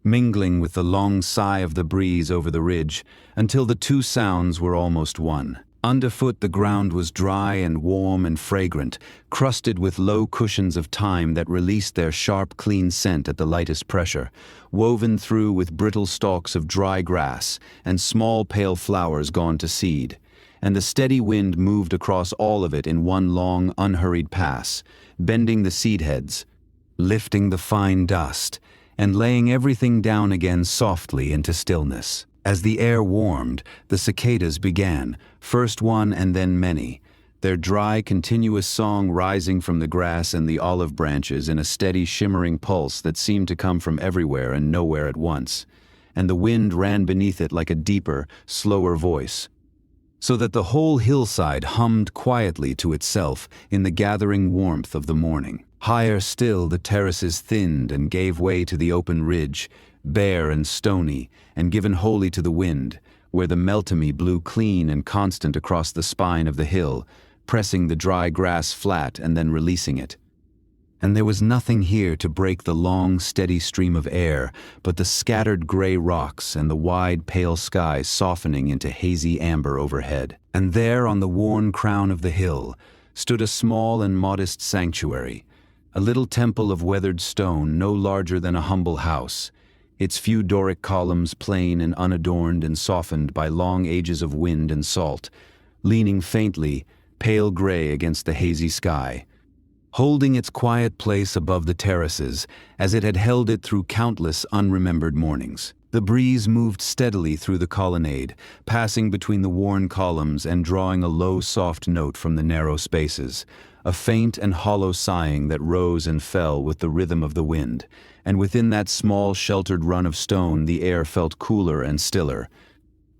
mingling with the long sigh of the breeze over the ridge, until the two sounds were almost one. Underfoot the ground was dry and warm and fragrant, crusted with low cushions of thyme that released their sharp, clean scent at the lightest pressure, woven through with brittle stalks of dry grass and small pale flowers gone to seed, and the steady wind moved across all of it in one long, unhurried pass, bending the seed heads, lifting the fine dust, and laying everything down again softly into stillness. As the air warmed, the cicadas began, first one and then many, their dry, continuous song rising from the grass and the olive branches in a steady, shimmering pulse that seemed to come from everywhere and nowhere at once, and the wind ran beneath it like a deeper, slower voice, so that the whole hillside hummed quietly to itself in the gathering warmth of the morning. Higher still, the terraces thinned and gave way to the open ridge, bare and stony, and given wholly to the wind, where the meltemy blew clean and constant across the spine of the hill, pressing the dry grass flat and then releasing it. And there was nothing here to break the long, steady stream of air but the scattered gray rocks and the wide, pale sky softening into hazy amber overhead. And there, on the worn crown of the hill, stood a small and modest sanctuary, a little temple of weathered stone no larger than a humble house, its few Doric columns plain and unadorned and softened by long ages of wind and salt, leaning faintly, pale gray against the hazy sky, holding its quiet place above the terraces as it had held it through countless unremembered mornings. The breeze moved steadily through the colonnade, passing between the worn columns and drawing a low, soft note from the narrow spaces, a faint and hollow sighing that rose and fell with the rhythm of the wind, and within that small, sheltered run of stone the air felt cooler and stiller,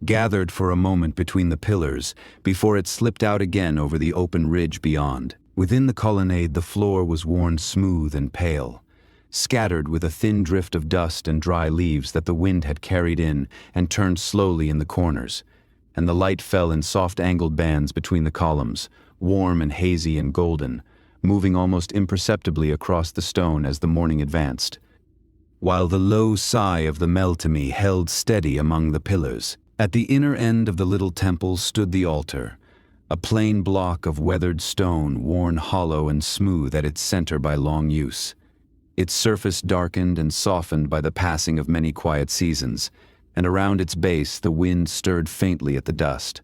gathered for a moment between the pillars before it slipped out again over the open ridge beyond. Within the colonnade the floor was worn smooth and pale, scattered with a thin drift of dust and dry leaves that the wind had carried in and turned slowly in the corners, and the light fell in soft angled bands between the columns, warm and hazy and golden, moving almost imperceptibly across the stone as the morning advanced, while the low sigh of the meltemy held steady among the pillars. At the inner end of the little temple stood the altar, a plain block of weathered stone worn hollow and smooth at its center by long use, its surface darkened and softened by the passing of many quiet seasons, and around its base the wind stirred faintly at the dust,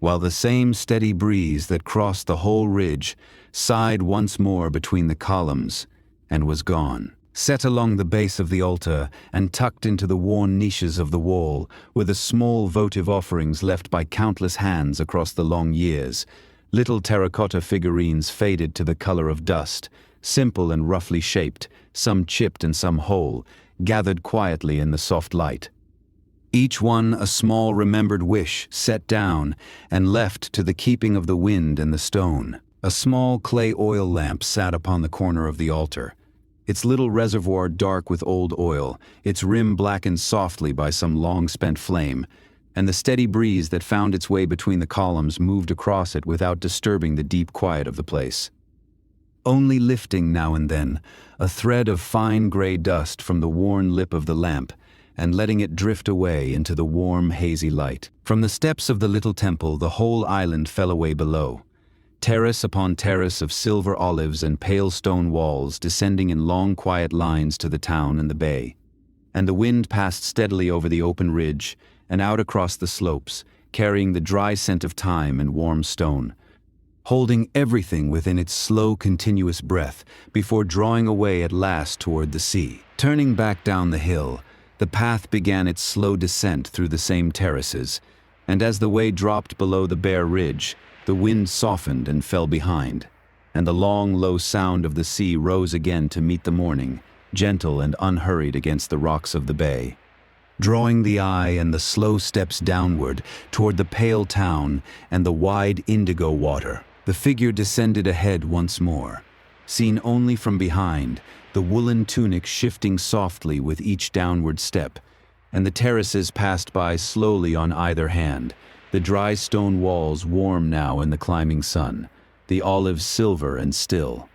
while the same steady breeze that crossed the whole ridge sighed once more between the columns and was gone. Set along the base of the altar and tucked into the worn niches of the wall were the small votive offerings left by countless hands across the long years, little terracotta figurines faded to the color of dust, simple and roughly shaped, some chipped and some whole, gathered quietly in the soft light. Each one a small remembered wish set down and left to the keeping of the wind and the stone. A small clay oil lamp sat upon the corner of the altar, its little reservoir dark with old oil, its rim blackened softly by some long-spent flame, and the steady breeze that found its way between the columns moved across it without disturbing the deep quiet of the place, only lifting now and then a thread of fine gray dust from the worn lip of the lamp and letting it drift away into the warm, hazy light. From the steps of the little temple the whole island fell away below, terrace upon terrace of silver olives and pale stone walls descending in long quiet lines to the town and the bay, and the wind passed steadily over the open ridge and out across the slopes, carrying the dry scent of thyme and warm stone, holding everything within its slow, continuous breath before drawing away at last toward the sea. Turning back down the hill, the path began its slow descent through the same terraces, and as the way dropped below the bare ridge, the wind softened and fell behind, and the long, low sound of the sea rose again to meet the morning, gentle and unhurried against the rocks of the bay, drawing the eye and the slow steps downward toward the pale town and the wide indigo water. The figure descended ahead once more, seen only from behind, the woolen tunic shifting softly with each downward step, and the terraces passed by slowly on either hand, The dry stone walls warm now in the climbing sun, the olives silver and still.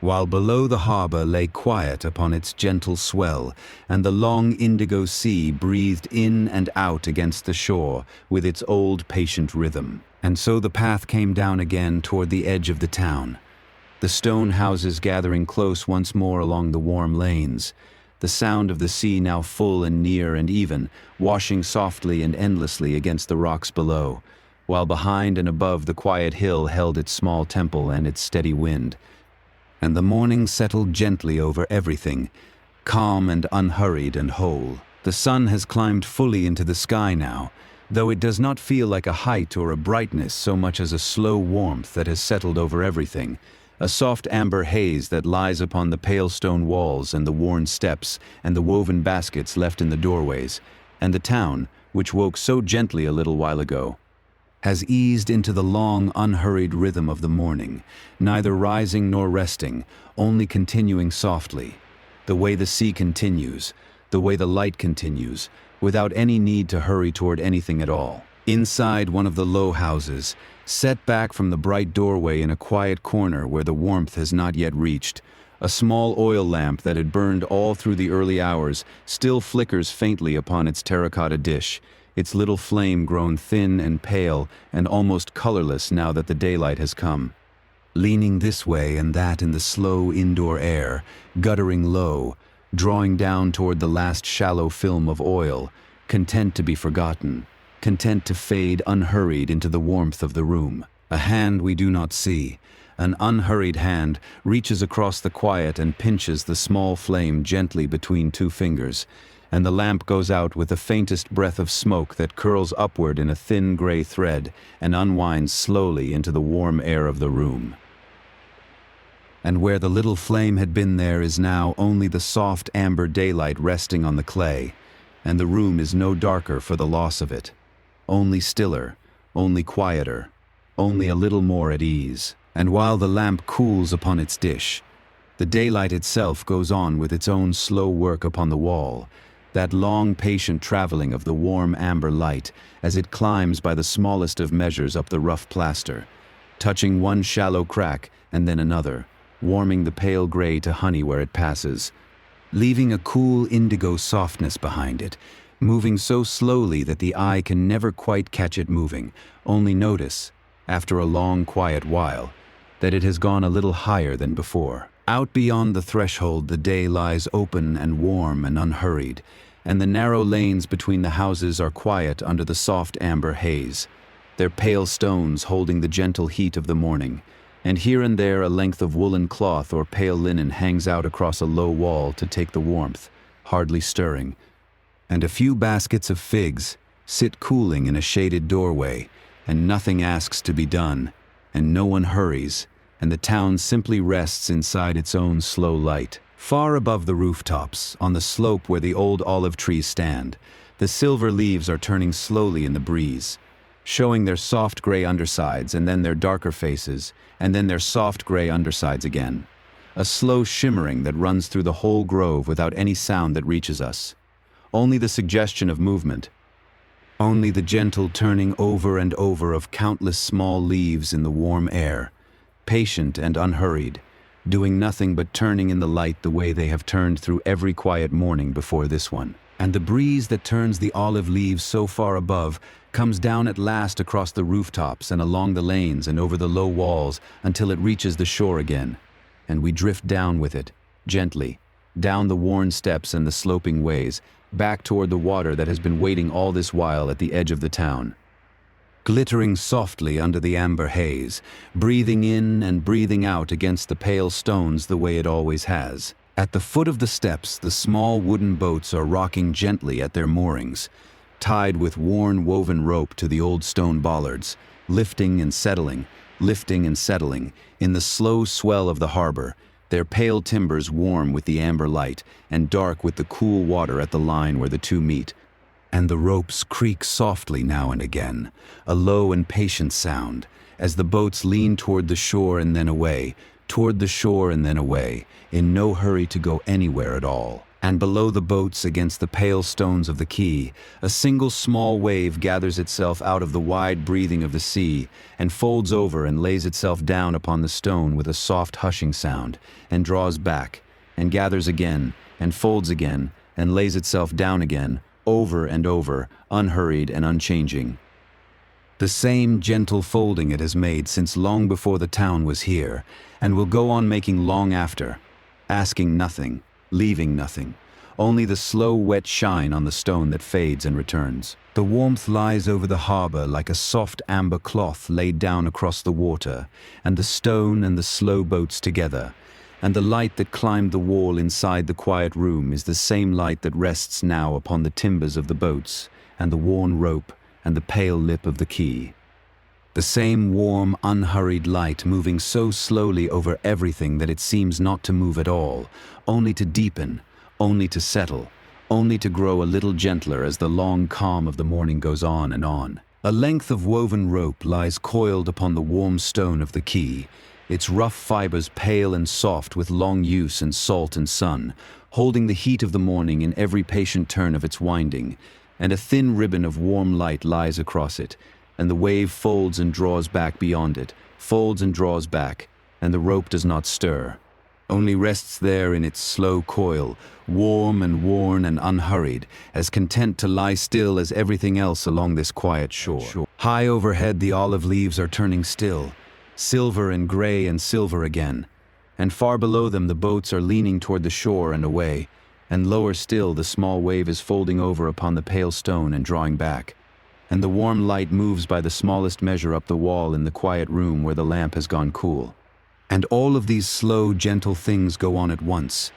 While below the harbour lay quiet upon its gentle swell, and the long indigo sea breathed in and out against the shore with its old patient rhythm. And so the path came down again toward the edge of the town, the stone houses gathering close once more along the warm lanes, the sound of the sea now full and near and even, washing softly and endlessly against the rocks below, while behind and above the quiet hill held its small temple and its steady wind. And the morning settled gently over everything, calm and unhurried and whole. The sun has climbed fully into the sky now, though it does not feel like a height or a brightness so much as a slow warmth that has settled over everything, a soft amber haze that lies upon the pale stone walls and the worn steps and the woven baskets left in the doorways, and the town, which woke so gently a little while ago, has eased into the long, unhurried rhythm of the morning, neither rising nor resting, only continuing softly, the way the sea continues, the way the light continues, without any need to hurry toward anything at all. Inside one of the low houses, set back from the bright doorway in a quiet corner where the warmth has not yet reached, a small oil lamp that had burned all through the early hours still flickers faintly upon its terracotta dish, its little flame grown thin and pale and almost colorless now that the daylight has come. Leaning this way and that in the slow indoor air, guttering low, drawing down toward the last shallow film of oil, content to be forgotten, content to fade unhurried into the warmth of the room. A hand we do not see, an unhurried hand, reaches across the quiet and pinches the small flame gently between two fingers, and the lamp goes out with the faintest breath of smoke that curls upward in a thin gray thread and unwinds slowly into the warm air of the room. And where the little flame had been there is now only the soft amber daylight resting on the clay, and the room is no darker for the loss of it, only stiller, only quieter, only a little more at ease. And while the lamp cools upon its dish, the daylight itself goes on with its own slow work upon the wall, that long patient traveling of the warm amber light as it climbs by the smallest of measures up the rough plaster, touching one shallow crack and then another, warming the pale gray to honey where it passes, leaving a cool indigo softness behind it, moving so slowly that the eye can never quite catch it moving, only notice, after a long quiet while, that it has gone a little higher than before. Out beyond the threshold the day lies open and warm and unhurried, and the narrow lanes between the houses are quiet under the soft amber haze, their pale stones holding the gentle heat of the morning, and here and there a length of woolen cloth or pale linen hangs out across a low wall to take the warmth, hardly stirring, and a few baskets of figs sit cooling in a shaded doorway, and nothing asks to be done, and no one hurries, and the town simply rests inside its own slow light. Far above the rooftops, on the slope where the old olive trees stand, the silver leaves are turning slowly in the breeze, showing their soft gray undersides and then their darker faces, and then their soft gray undersides again. A slow shimmering that runs through the whole grove without any sound that reaches us. Only the suggestion of movement. Only the gentle turning over and over of countless small leaves in the warm air, patient and unhurried, doing nothing but turning in the light the way they have turned through every quiet morning before this one. And the breeze that turns the olive leaves so far above comes down at last across the rooftops and along the lanes and over the low walls until it reaches the shore again, and we drift down with it, gently, down the worn steps and the sloping ways, back toward the water that has been waiting all this while at the edge of the town. Glittering softly under the amber haze, breathing in and breathing out against the pale stones the way it always has. At the foot of the steps, the small wooden boats are rocking gently at their moorings, tied with worn woven rope to the old stone bollards, lifting and settling in the slow swell of the harbor, their pale timbers warm with the amber light and dark with the cool water at the line where the two meet. And the ropes creak softly now and again, a low and patient sound, as the boats lean toward the shore and then away, toward the shore and then away, in no hurry to go anywhere at all. And below the boats against the pale stones of the quay, a single small wave gathers itself out of the wide breathing of the sea, and folds over and lays itself down upon the stone with a soft hushing sound, and draws back, and gathers again, and folds again, and lays itself down again, over and over, unhurried and unchanging. The same gentle folding it has made since long before the town was here, and will go on making long after, asking nothing, leaving nothing, only the slow wet shine on the stone that fades and returns. The warmth lies over the harbour like a soft amber cloth laid down across the water, and the stone and the slow boats together, and the light that climbed the wall inside the quiet room is the same light that rests now upon the timbers of the boats, and the worn rope, and the pale lip of the quay. The same warm, unhurried light moving so slowly over everything that it seems not to move at all, only to deepen, only to settle, only to grow a little gentler as the long calm of the morning goes on and on. A length of woven rope lies coiled upon the warm stone of the quay, its rough fibers pale and soft with long use and salt and sun, holding the heat of the morning in every patient turn of its winding, and a thin ribbon of warm light lies across it, and the wave folds and draws back beyond it, folds and draws back, and the rope does not stir, only rests there in its slow coil, warm and worn and unhurried, as content to lie still as everything else along this quiet shore. High overhead the olive leaves are turning still, silver and gray and silver again, and far below them the boats are leaning toward the shore and away, and lower still the small wave is folding over upon the pale stone and drawing back, and the warm light moves by the smallest measure up the wall in the quiet room where the lamp has gone cool. And all of these slow, gentle things go on at once,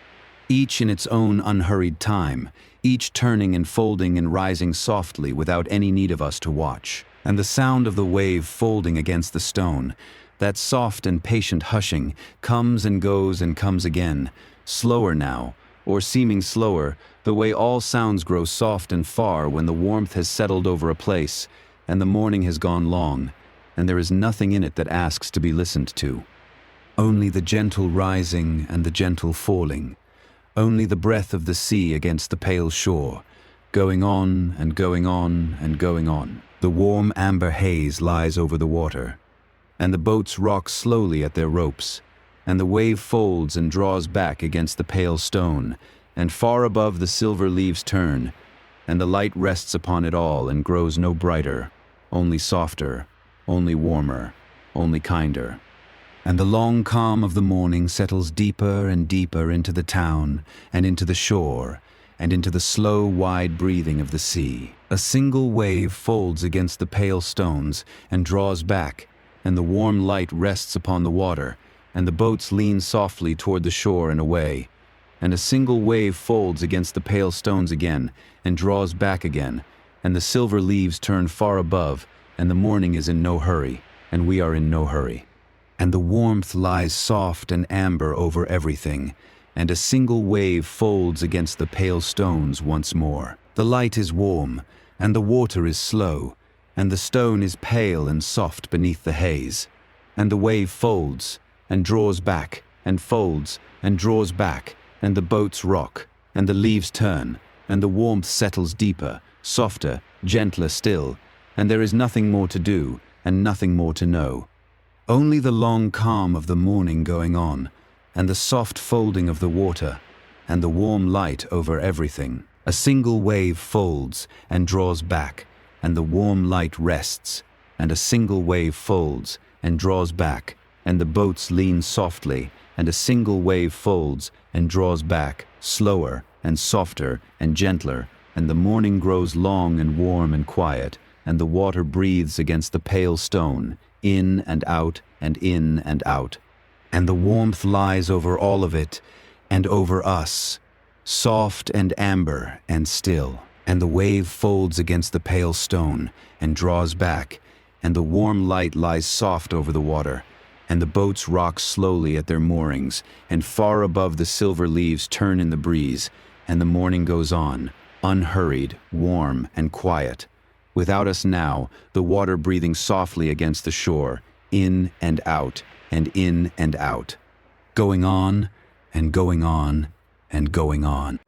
each in its own unhurried time, each turning and folding and rising softly without any need of us to watch. And the sound of the wave folding against the stone, that soft and patient hushing, comes and goes and comes again, slower now, or seeming slower, the way all sounds grow soft and far when the warmth has settled over a place, and the morning has gone long, and there is nothing in it that asks to be listened to. Only the gentle rising and the gentle falling, only the breath of the sea against the pale shore, going on and going on and going on. The warm amber haze lies over the water, and the boats rock slowly at their ropes, and the wave folds and draws back against the pale stone, and far above the silver leaves turn, and the light rests upon it all and grows no brighter, only softer, only warmer, only kinder. And the long calm of the morning settles deeper and deeper into the town and into the shore and into the slow, wide breathing of the sea. A single wave folds against the pale stones and draws back, and the warm light rests upon the water, and the boats lean softly toward the shore and away, and a single wave folds against the pale stones again and draws back again, and the silver leaves turn far above, and the morning is in no hurry, and we are in no hurry. And the warmth lies soft and amber over everything, and a single wave folds against the pale stones once more. The light is warm, and the water is slow, and the stone is pale and soft beneath the haze, and the wave folds, and draws back, and folds, and draws back, and the boats rock, and the leaves turn, and the warmth settles deeper, softer, gentler still, and there is nothing more to do, and nothing more to know. Only the long calm of the morning going on, and the soft folding of the water, and the warm light over everything. A single wave folds and draws back, and the warm light rests, and a single wave folds and draws back, and the boats lean softly, and a single wave folds and draws back, slower and softer and gentler, and the morning grows long and warm and quiet, and the water breathes against the pale stone, in and out and in and out, and the warmth lies over all of it and over us, soft and amber and still, and the wave folds against the pale stone and draws back, and the warm light lies soft over the water, and the boats rock slowly at their moorings, and far above the silver leaves turn in the breeze, and the morning goes on, unhurried, warm and quiet, without us now, the water breathing softly against the shore, in and out, and in and out, going on, and going on, and going on.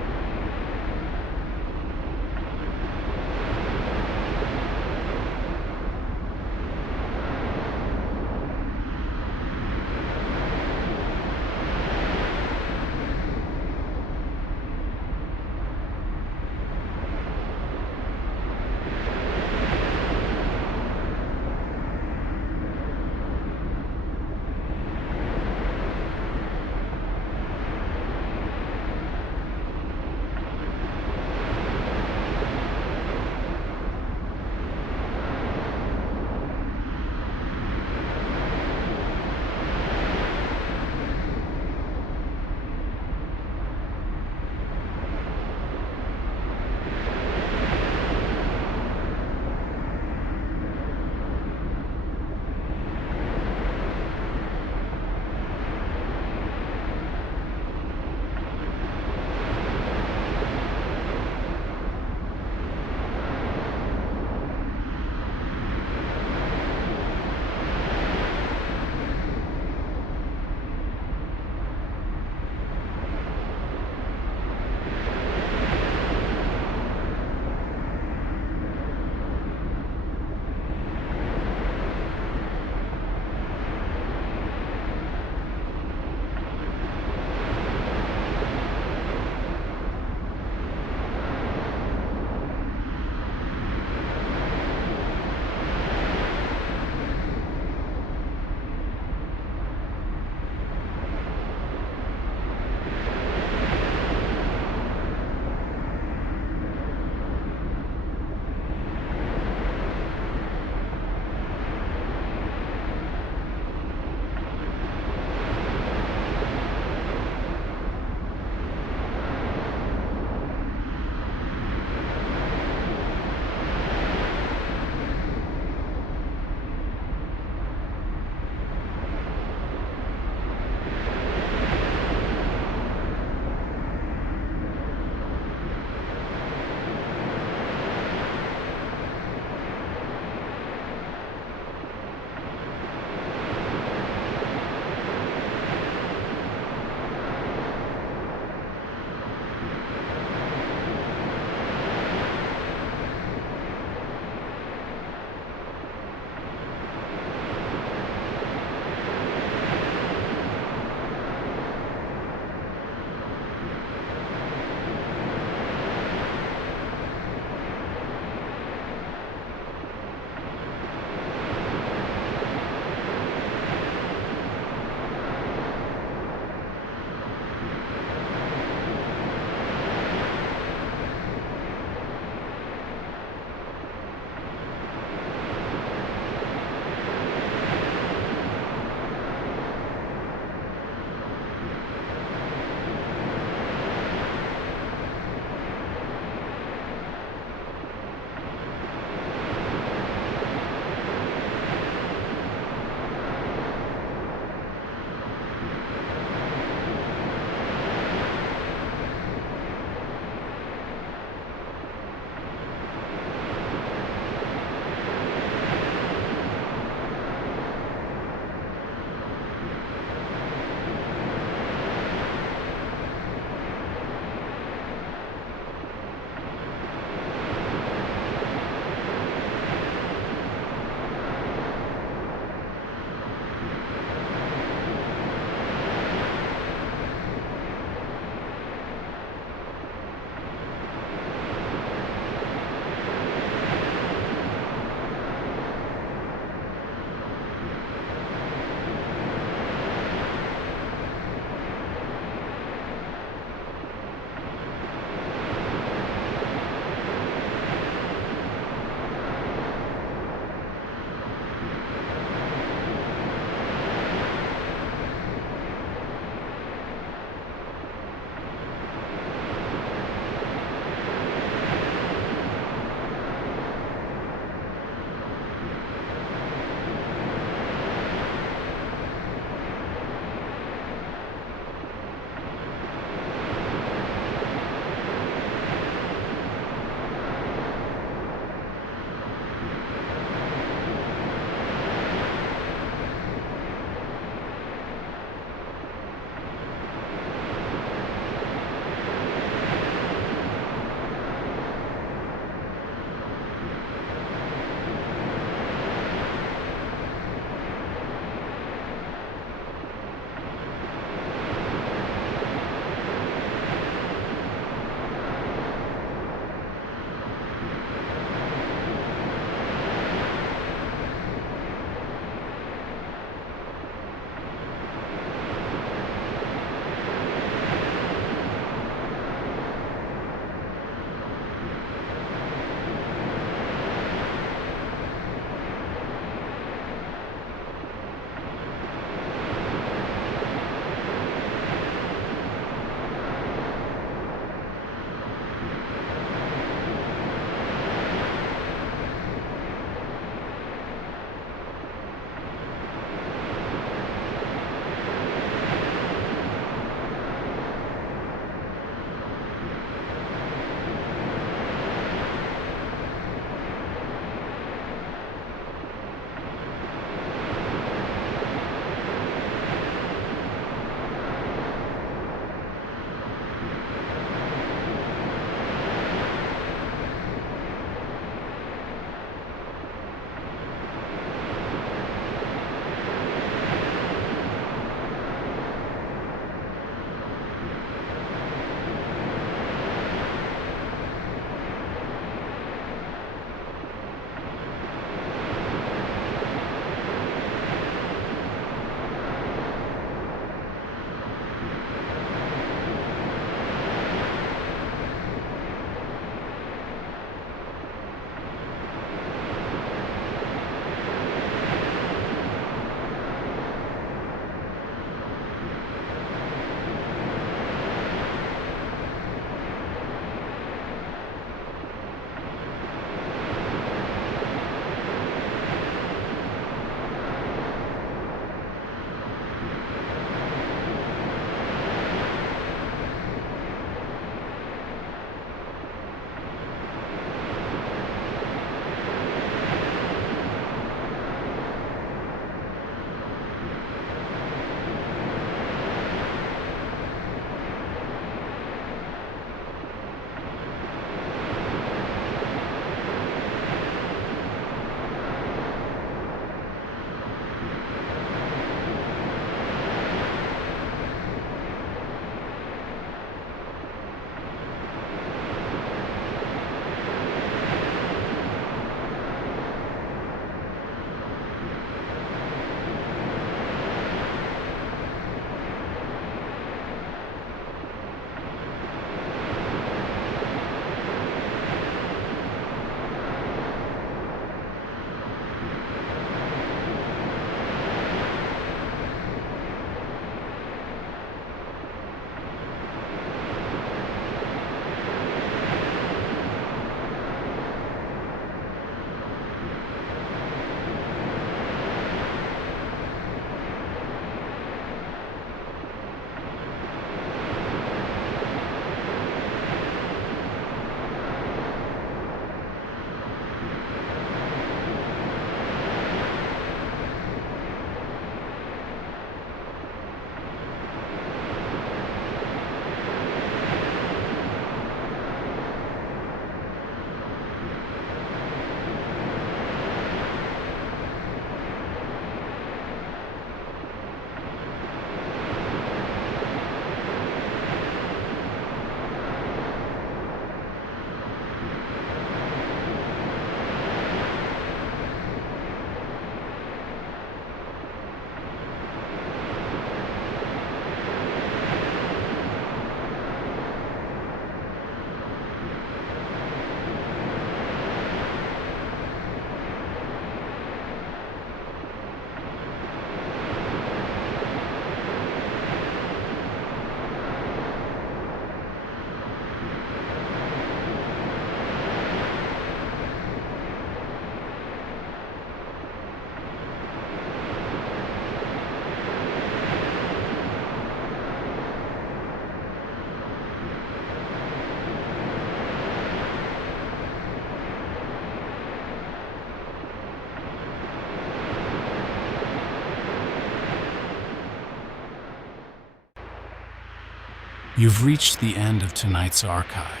You've reached the end of tonight's archive.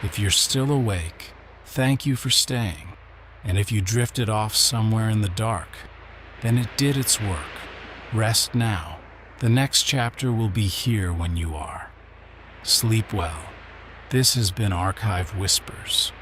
If you're still awake, thank you for staying. And if you drifted off somewhere in the dark, then it did its work. Rest now. The next chapter will be here when you are. Sleep well. This has been Archive Whispers.